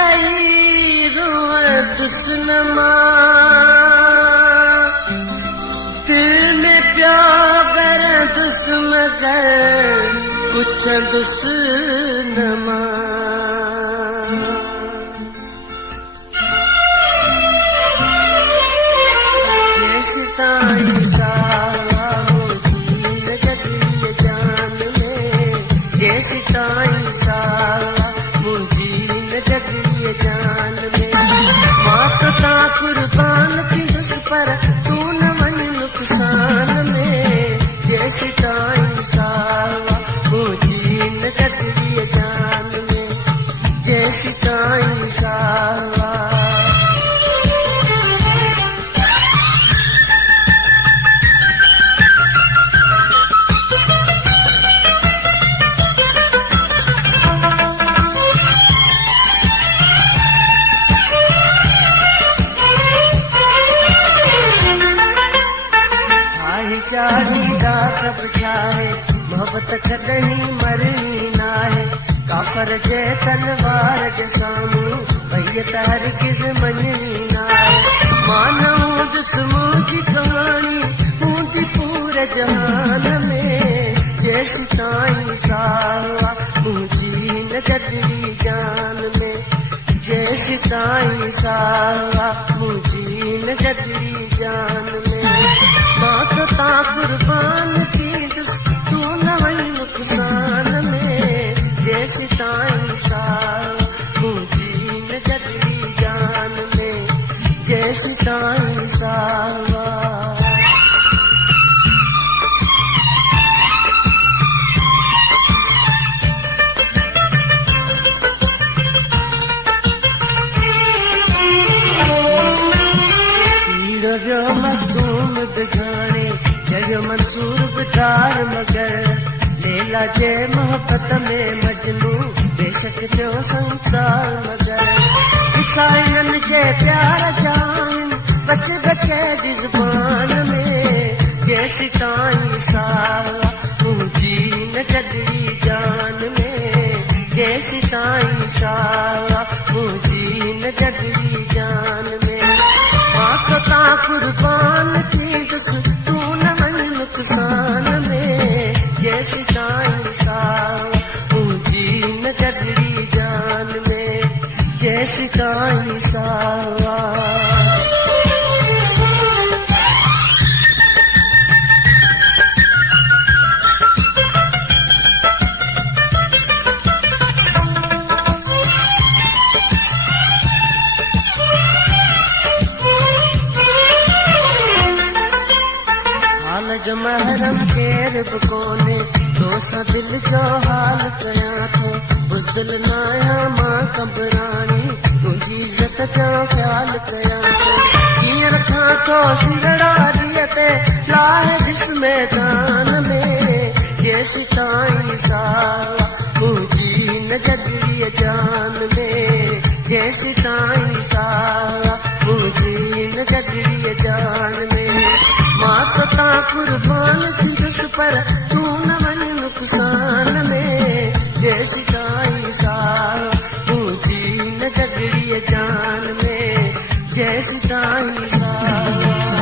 गई रूह दुश्नमा दिल में प्यार दुश्मगर कुछ दुश्नमा जैसे ताई सावा मुझी नजरिए जान में जैसे ताई सावा मुझी नजरिए जान में मात ता कुर्बान थी दुस पर तू न मन नुकसान में जैसे ताई सावा मुझी नजरिए जान में जैसे ताई सावा चाही रात बचाए मोहब्बत कदहीं मरनी ना है काफर जे तलवार के सामू भैयत हरगिज मननी ना है मानव दुश्मन की कहानी हूंदी पूरे जहान में जैसी ताई सावा मुझी नजरी जान में जैसी ताई सावा मुझी नजरी जान में मात ता कुर्बान की तू न वही नुकसान में जैसी ताई सावा मुझी नजरी जान में जैसी ताई सावा मखदूम बिगाने जयो मंसूर बिदार मगर लेला जे मोहब्बत में मजनू बेशक जो संसार मगर ईसाइन जे प्यार जान बचे बचे जिज़बान में जैसी ताई सावा मुझी नजरी जान में जैसी ताई सावा मुझी नजरी जान में ता कुर्बान की तू न मन नुकसान में जैसी ताई सावा मुझी नजरी जान में जैसी ताई सावा जो महरम केर कोने दोसा दिल जो हाल कया थो उस दिल नाया मां कबरानी तुझी इज्जत जो ख्याल कया थो कीअं रखा थो सिरड़ा दियते लाहे जिस मैदान में जैसी ताई सावा मुझी नजरी जान में जैसी ताई सावा मुझी नजरी जान में मात ता कुर्बान थी दुस पर तू न मन नुकसान में जैसी ताई सावा मुझी नजरी जान में जैसी ताई सावा